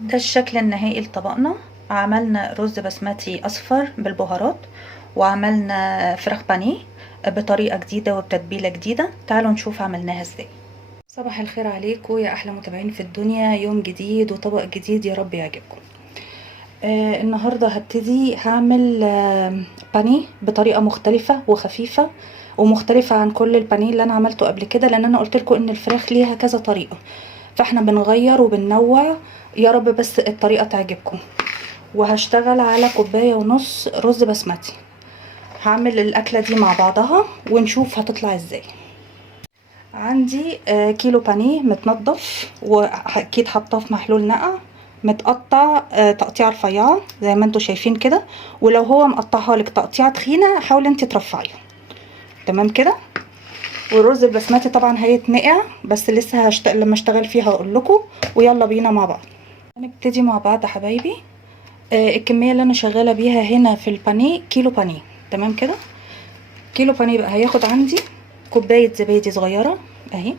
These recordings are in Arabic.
ده الشكل النهائي لطبقنا. عملنا رز بسمتي اصفر بالبهارات، وعملنا فراخ بانيه بطريقة جديدة وبتتبيلة جديدة. تعالوا نشوف عملناها ازاي. صباح الخير عليكم يا احلى متابعين في الدنيا، يوم جديد وطبق جديد يا رب يعجبكم. النهاردة هبتدي هعمل بانيه بطريقة مختلفة وخفيفة ومختلفة عن كل البانيه اللي انا عملته قبل كده، لان انا قلت لكم ان الفراخ ليها كذا طريقة، فاحنا بنغير وبننوع. يا رب بس الطريقة تعجبكم. وهشتغل على 1.5 كوب رز بسمتي. هعمل الاكلة دي مع بعضها ونشوف هتطلع ازاي. عندي كيلو بانيه متنضف، واكيد حاطاه في محلول نقع، متقطع تقطيعه رفيعه زي ما انتوا شايفين كده. ولو هو مقطعها لك تقطيعه تخينه حاولي انت ترفعيها. تمام كده. والرز البسمتي طبعا هيتنقع، بس لسه لما اشتغل فيها هقول لكم. ويلا بينا مع بعض. هنبتدي مع بعض يا حبايبي. الكميه اللي انا شغاله بيها هنا في البانيه كيلو بانيه. تمام كده. كيلو بانيه بقى هياخد عندي كوبايه زبادي صغيره اهي.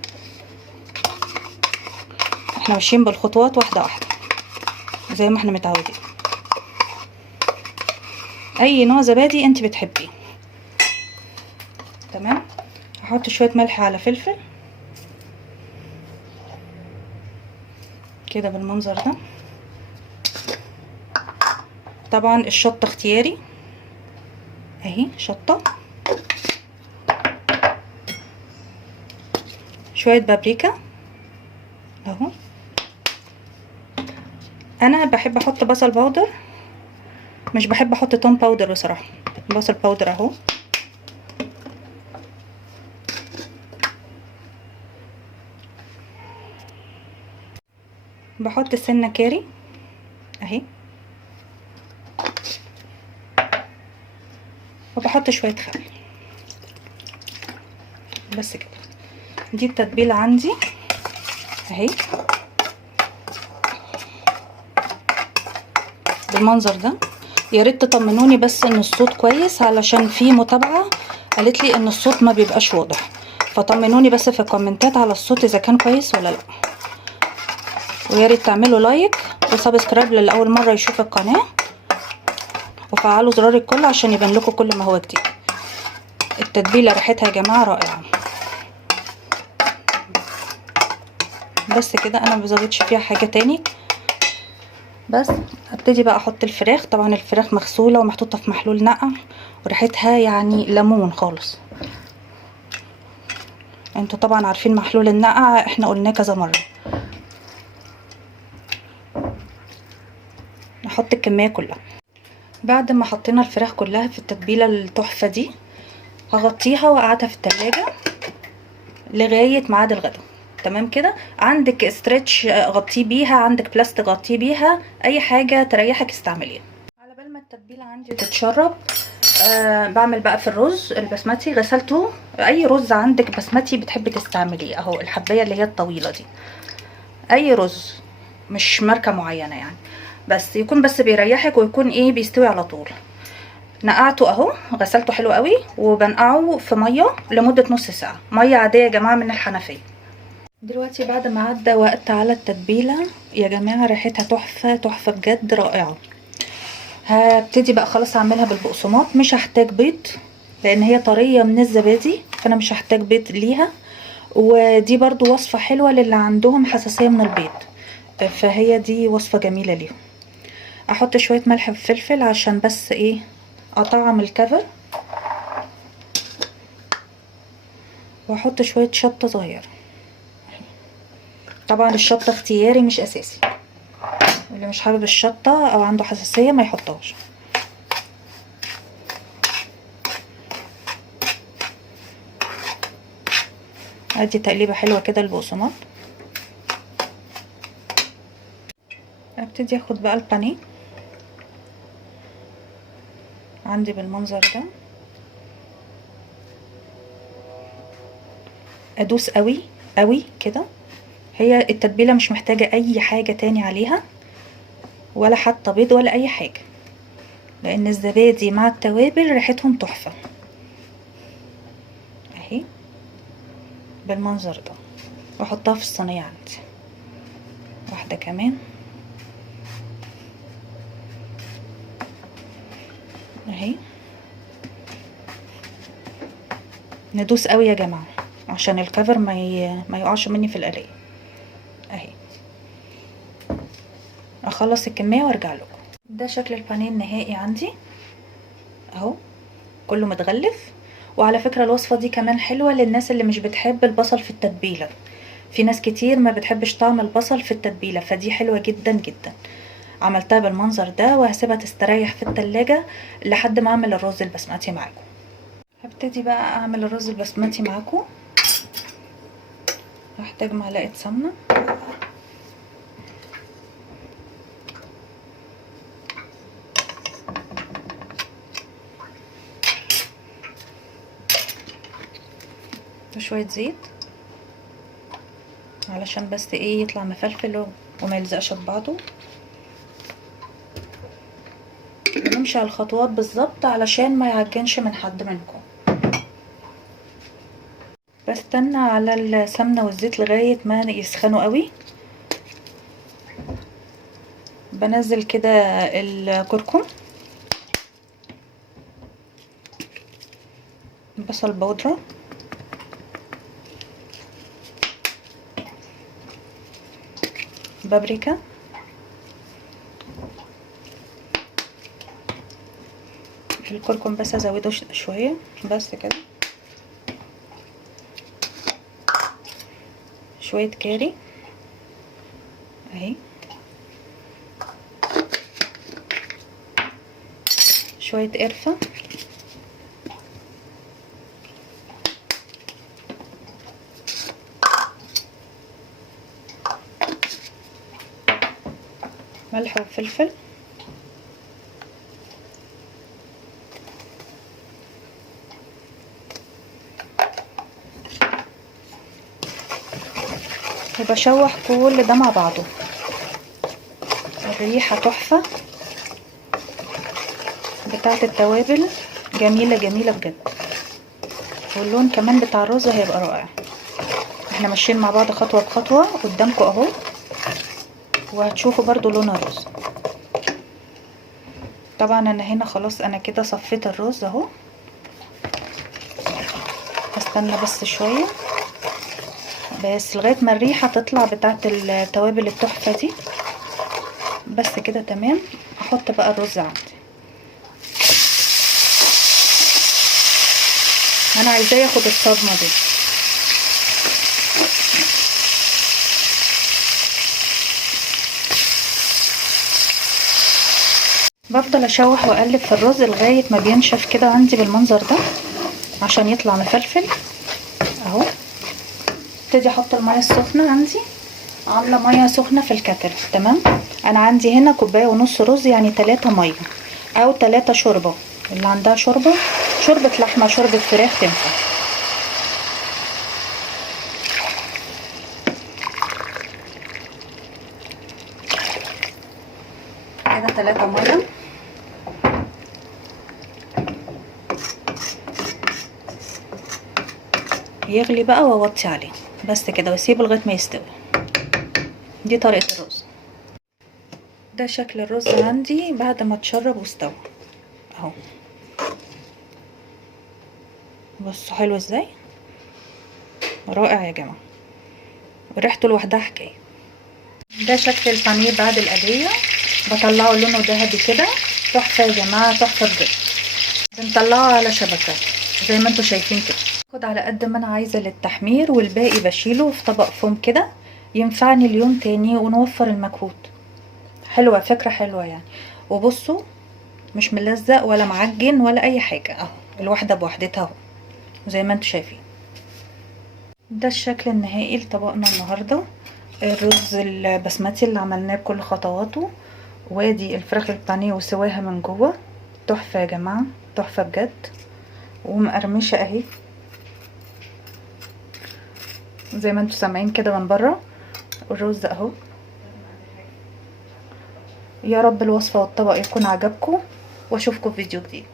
احنا ماشيين بالخطوات واحده واحده زي ما احنا متعودين. اي نوع زبادي انت بتحبيه. تمام. هحط شويه ملح على فلفل كده بالمنظر ده. طبعا الشطه اختياري اهي شطه. شويه بابريكا اهو. انا بحب احط بصل باودر، مش بحب احط توم باودر بصراحه. بصل باودر اهو. بحط سنه كاري اهي. وبحط شويه خل بس كده. دي التتبيله عندي اهي بالمنظر ده. يا ريت تطمنوني بس ان الصوت كويس، علشان في متابعه قالت لي ان الصوت ما بيبقاش واضح، فطمنوني بس في الكومنتات على الصوت اذا كان كويس ولا لا. ويا ريت تعملوا لايك وسبسكرايب للي اول مره يشوف القناه، وفعلوا زرار الكل عشان يبان لكم كل ما هو جديد. التتبيله ريحتها يا جماعه رائعه. بس كده، انا ما بزودش فيها حاجه تاني. بس هبتدي بقى احط الفراخ. طبعا الفراخ مغسوله ومحطوطه في محلول نقع، وريحتها يعني ليمون خالص. انتوا طبعا عارفين محلول النقع، احنا قلناه كذا مره. نحط الكميه كلها. بعد ما حطينا الفراخ كلها في التتبيله التحفه دي، هغطيها واقعدها في التلاجة لغايه ميعاد الغدا. تمام كده. عندك استرتش غطيه بيها، عندك بلاستيك غطيه بيها، اي حاجه تريحك استعمليها. على بال ما التتبيله عندي تتشرب، بعمل بقى في الرز البسمتي. غسلته. اي رز عندك بسمتي بتحبي تستعمليه اهو، الحبايه اللي هي الطويله دي. اي رز، مش ماركه معينه يعني، بس يكون بس بيريحك ويكون ايه بيستوي على طول. نقعته اهو، غسلته حلو قوي، وبنقعه في ميه لمده نص ساعه، ميه عاديه يا جماعه من الحنفيه. دلوقتي بعد ما عدى وقت على التتبيله يا جماعه، ريحتها تحفه تحفه بجد رائعه. هبتدي بقى خلاص اعملها بالبقسماط. مش هحتاج بيض لان هي طريه من الزبادي، فانا مش هحتاج بيض ليها. ودي برضو وصفه حلوه للي عندهم حساسيه من البيض، فهي دي وصفه جميله ليهم. احط شويه ملح وفلفل عشان بس ايه اطعم الكفر، واحط شويه شطه صغيره. طبعا الشطه اختياري مش اساسي، اللي مش حابب الشطه او عنده حساسيه ما يحطهاش. ادي تقليبه حلوه كده البقسماط. ابتدي اخد بقى البانيه عندي بالمنظر ده، ادوس قوي قوي كده. هي التتبيله مش محتاجه اي حاجه تاني عليها، ولا حتى بيض ولا اي حاجه، لان الزبادي مع التوابل ريحتهم تحفه اهي بالمنظر ده. واحطها في الصينيه عندي. واحده كمان اهي. ندوس قوي يا جماعه عشان الكفر ما يقعش مني في القليه. اهي. اخلص الكميه وارجع لكم. ده شكل البانيه النهائي عندي اهو، كله متغلف. وعلى فكره الوصفه دي كمان حلوه للناس اللي مش بتحب البصل في التتبيله، في ناس كتير ما بتحبش طعم البصل في التتبيله، فدي حلوه جدا جدا. عملتها بالمنظر ده وهسيبها تستريح في التلاجة لحد ما اعمل الرز البسمتي معاكم. هبتدي بقى اعمل الرز البسمتي معاكم. هحتاج معلقه سمنه، وشويه زيت علشان بس ايه يطلع مفلفل وما يلزقش في بعضه. نمشي على الخطوات بالظبط علشان ما يعجنش من حد منكم. بستنى على السمنه والزيت لغايه ما يسخنوا قوي. بنزل كده الكركم، بصل بودره، بابريكا، الكركم بس ازوده شويه بس كده، شويه كاري اهي، شويه قرفه، ملح وفلفل، وبشوح كل ده مع بعضه. الريحه تحفه بتاعه التوابل، جميله جميله بجد، واللون كمان بتاع الرز هيبقى رائع. احنا ماشيين مع بعض خطوه بخطوه قدامكم اهو، وهتشوفوا برضو لون الرز. طبعا انا هنا خلاص انا كده صفيت الرز اهو. هستنى بس شويه بس لغايه ما الريحه تطلع بتاعه التوابل التحفه دي، بس كده تمام. هحط بقى الرز عندي، انا عايزاه ياخد الصدمه دي. بفضل اشوح واقلب في الرز لغايه ما بينشف كده عندي بالمنظر ده عشان يطلع مفلفل اهو. ابتدي احط الميه السخنه عندي، عامله ميه سخنه في الكتل تمام. انا عندي هنا كوبايه ونص رز، يعني 3 ميه او 3 شوربه، اللي عندها شوربه لحمه شوربه فراخ تنفع. كده 3 ميه. يغلي بقى واوطي عليه بس كده واسيبه لغايه ما يستوي. دي طريقه الرز. ده شكل الرز عندي بعد ما اتشرب واستوى اهو. بصوا حلو ازاي، رائع يا جماعه، ريحته لوحدها حكايه. ده شكل البانيه بعد القليه، بطلعه لونه ذهبي كده، تحفه يا جماعه، تحفه بجد. بنطلعه على شبكه زي ما انتم شايفين كده. باخد على قد ما انا عايزه للتحمير، والباقي بشيله في طبق فوم كده ينفعني اليوم تاني ونوفر المجهود. حلوه، فكره حلوه يعني. وبصوا مش ملزق ولا معجن ولا اي حاجه اهو، الواحده بوحدتها اهو زي ما انتم شايفين. ده الشكل النهائي لطبقنا النهارده، الرز البسمتي اللي عملناه بكل خطواته، وادي الفراخ البانيه وسواها من جوه. تحفه يا جماعه، تحفه بجد، ومقرمشه اهي زي ما انتم سامعين كده من بره. الرز اهو. يا رب الوصفه والطبق يكون عجبكم، واشوفكم في فيديو جديد.